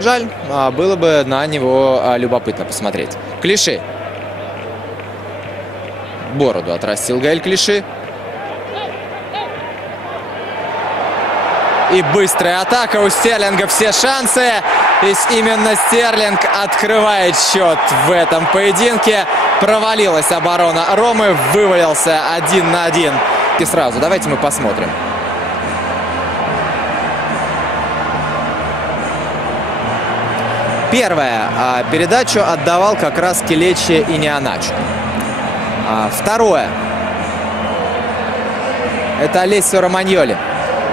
Жаль, было бы на него любопытно посмотреть. Клиши. Бороду отрастил Гаэль Клиши. И быстрая атака у Стерлинга, все шансы. И именно Стерлинг открывает счет в этом поединке. Провалилась оборона Ромы, вывалился 1 на 1. И сразу давайте мы посмотрим. Первое. Передачу отдавал как раз Келечи и Неоначо. Второе. Это Алессио Романьоли.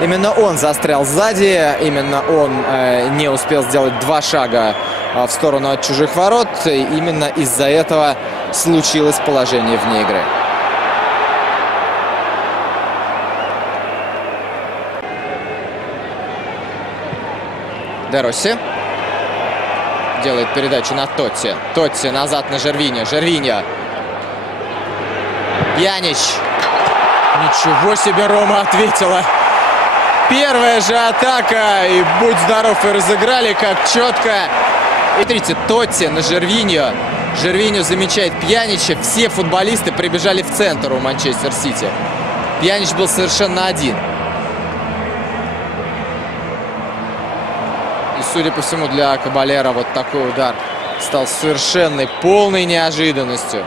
Именно он застрял сзади. Именно он не успел сделать 2 шага в сторону от чужих ворот. И именно из-за этого случилось положение вне игры. Де Росси делает передачу на Тотти. Тотти назад на Жервиньо. Жервиньо. Пьянич. Ничего себе, Рома ответила. Первая же атака. И будь здоров, и разыграли как четко. И смотрите, Тотти на Жервиньо. Жервиньо замечает Пьянича. Все футболисты прибежали в центр у Манчестер Сити. Пьянич был совершенно один. И, судя по всему, для Кабалера вот такой удар стал совершенной, полной неожиданностью.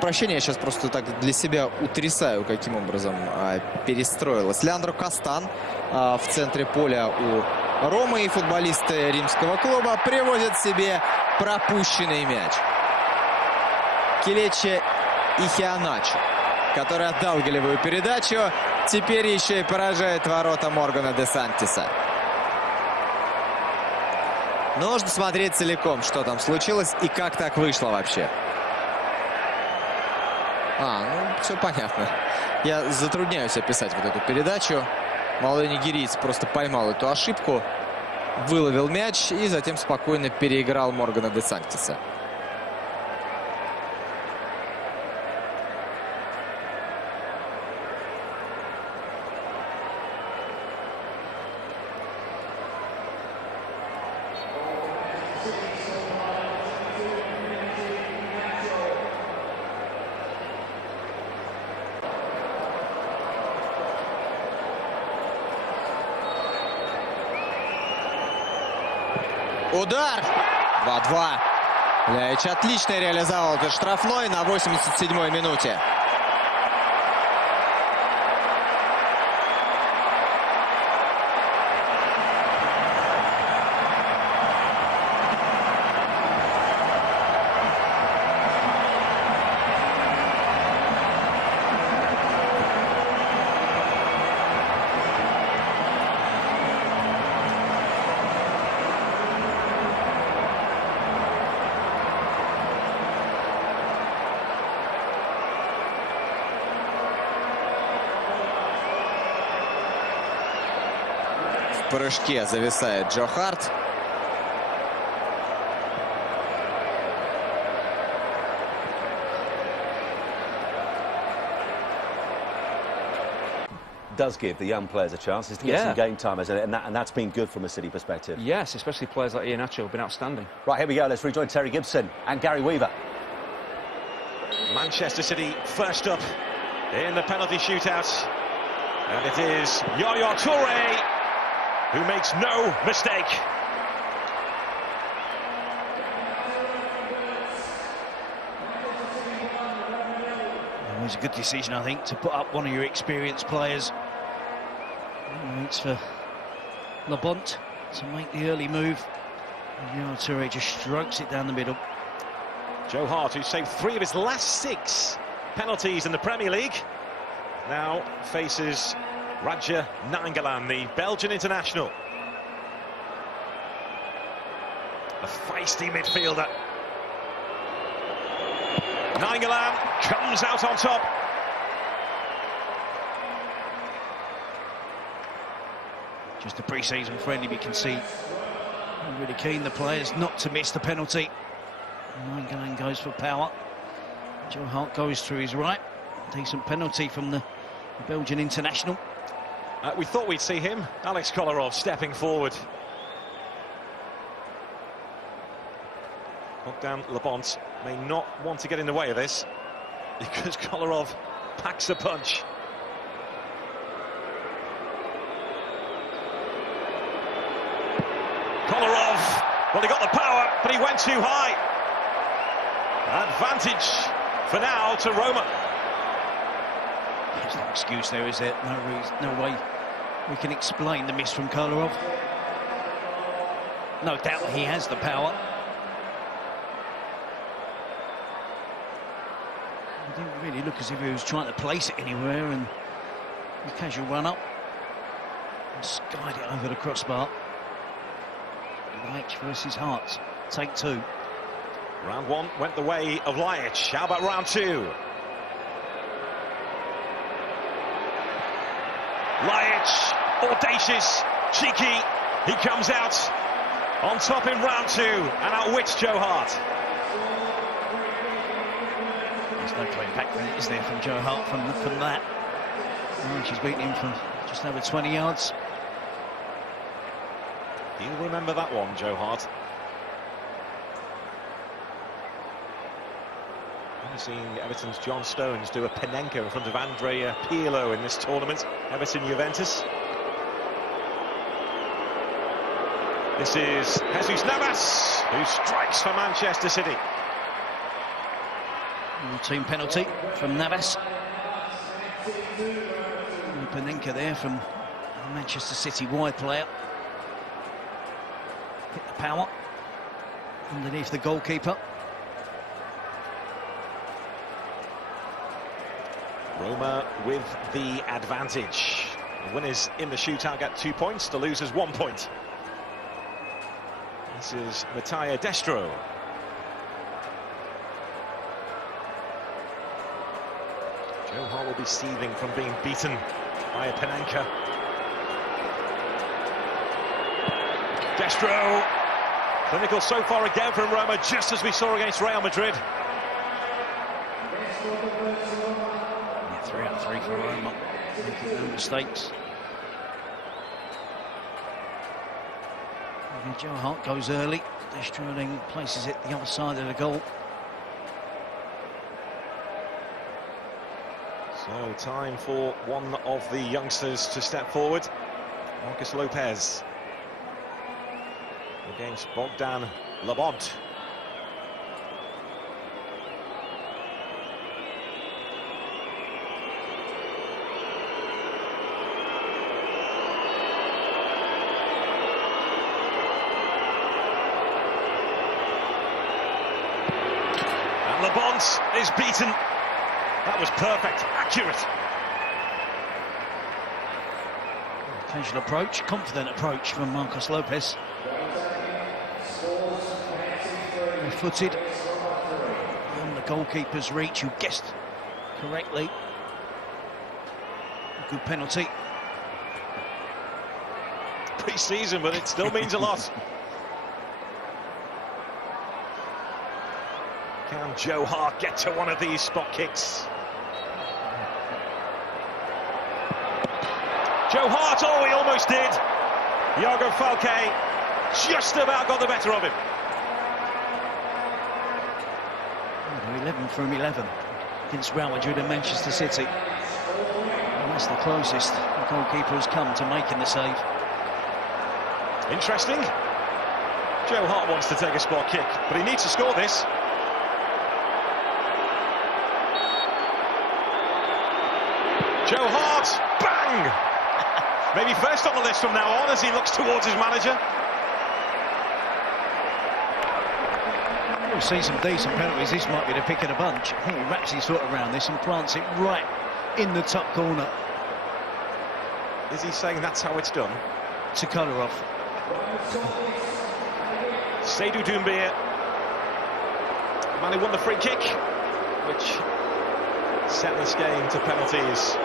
Прощения, я сейчас просто так для себя утрясаю, каким образом перестроилась. Леандро Кастан в центре поля у Ромы, и футболисты римского клуба привозят себе пропущенный мяч. Келечи и Неоначо, который отдал голевую передачу, теперь еще и поражает ворота Моргана де Сантиса. Нужно смотреть целиком, что там случилось и как так вышло вообще. Ну, все понятно. Я затрудняюсь описать вот эту передачу. Молодой нигериец просто поймал эту ошибку, выловил мяч и затем спокойно переиграл Моргана де Сантиса. Удар! 2-2. Ляич отлично реализовал этот штрафной на 87-й минуте. В прыжке зависает Джо Харт. Does give the young players a chance is to get some game time, and that's been good from a City perspective. Yes, especially players like Iheanacho have been outstanding. Right, here we go. Let's rejoin Terry Gibson and Gary Weaver. Manchester City first up in the penalty shootout, and it is Yaya Toure who makes no mistake. It was a good decision, I think, to put up one of your experienced players. It's for Labont to make the early move. Yaya Toure just strokes it down the middle. Joe Hart, who saved 3 of his last 6 penalties in the Premier League, now faces Radja Nainggolan, the Belgian international. A feisty midfielder. Nainggolan comes out on top. Just a pre-season friendly, we can see I'm really keen, the players, not to miss the penalty. Nainggolan goes for power. Joe Hart goes through his right. Decent penalty from the Belgian international. We thought we'd see him, Alex Kolarov, stepping forward. Bogdan Labont may not want to get in the way of this, because Kolarov packs a punch. Kolarov, well, he got the power, but he went too high. Advantage for now to Roma. There's no excuse there, is there? No reason, no way we can explain the miss from Kolarov. No doubt he has the power. It didn't really look as if he was trying to place it anywhere, and a casual run up and skied it over the crossbar. Laic versus Hart. Take two. Round one went the way of Laic. How about round two? Laic, audacious, cheeky. He comes out on top in round two and outwits Joe Hart. There's no coming back from it, is there, from Joe Hart from that? Oh, she's beaten him from just over 20 yards. He'll remember that one, Joe Hart. I've seen Everton's John Stones do a Panenka in front of Andrea Pirlo in this tournament. Everton-Juventus. This is Jesus Navas, who strikes for Manchester City. Team penalty from Navas. And Panenka there from the Manchester City wide player. Hit the power underneath the goalkeeper. Roma with the advantage. The winners in the shootout get 2 points, the losers 1 point. This is Mattia Destro. Joe Hart will be seething from being beaten by a Panenka. Destro. Clinical so far again from Roma, just as we saw against Real Madrid. 3 out of 3 for Roma, making no mistakes. And Joe Hart goes early. Destro then places it the other side of the goal. So time for one of the youngsters to step forward. Marcus Lopez against Bogdan Labont. And Labont is beaten. That was perfect, accurate. Occasional approach, confident approach from Marcos Lopez. Footed on the goalkeeper's reach, who guessed correctly. A good penalty. Pre-season, but it still means a lot. Can Joe Hart get to one of these spot kicks? Joe Hart, oh, he almost did. Jorgen Falke just about got the better of him. 11 from 11 against Real Madrid and Manchester City. And that's the closest the goalkeeper has come to making the save. Interesting. Joe Hart wants to take a spot kick, but he needs to score this. Joe Hart, bang! Maybe first on the list from now on as he looks towards his manager. We've seen some decent penalties. This might be the pick of the bunch. I think he wraps his foot around this and plants it right in the top corner. Is he saying that's how it's done? To Kolarov. Seydou Doumbia, the man who won the free kick, which set this game to penalties,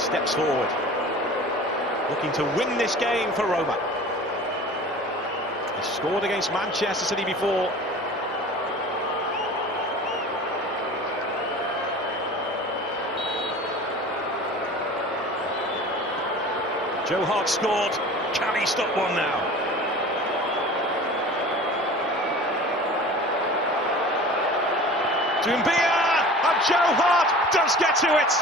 steps forward, looking to win this game for Roma. scored against Manchester City before. Joe Hart scored. Can he stop one now? Doumbia, and Joe Hart does get to it.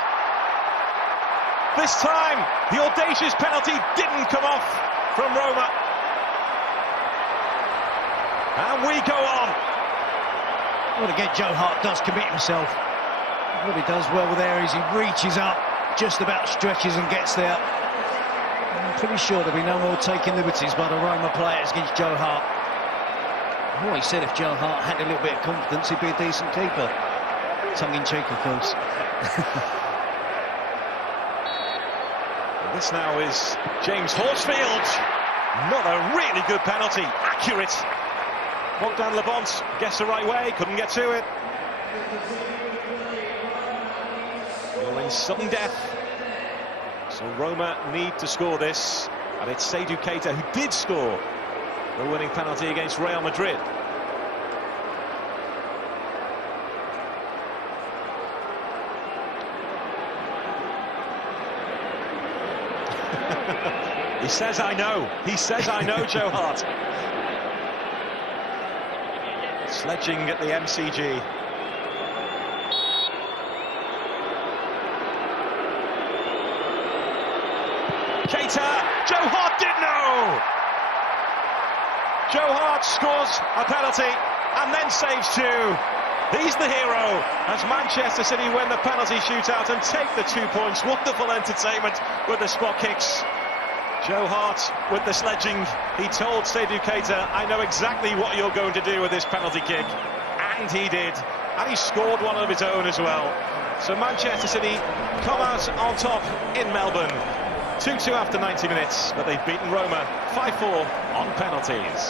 This time, the audacious penalty didn't come off from Roma. And we go on. Well, again, Joe Hart does commit himself. What he does well there is he reaches up, just about stretches and gets there. I'm pretty sure there'll be no more taking liberties by the Roma players against Joe Hart. I've always said if Joe Hart had a little bit of confidence, he'd be a decent keeper. Tongue-in-cheek, of course. This now is James Horsfield. Not a really good penalty. Accurate. Bogdan Lebont guessed the right way, couldn't get to it. We're in sudden death. So Roma need to score this. And it's Seydou Keita who did score the winning penalty against Real Madrid. He says, I know. He says, I know, Joe Hart. Sledging at the MCG. Keita, Joe Hart did know! Joe Hart scores a penalty and then saves two. He's the hero as Manchester City win the penalty shootout and take the 2 points. Wonderful entertainment with the spot kicks. Joe Hart with the sledging. He told Seydou Keita, I know exactly what you're going to do with this penalty kick. And he did. And he scored one of his own as well. So Manchester City come out on top in Melbourne. 2-2 after 90 minutes, but they've beaten Roma 5-4 on penalties.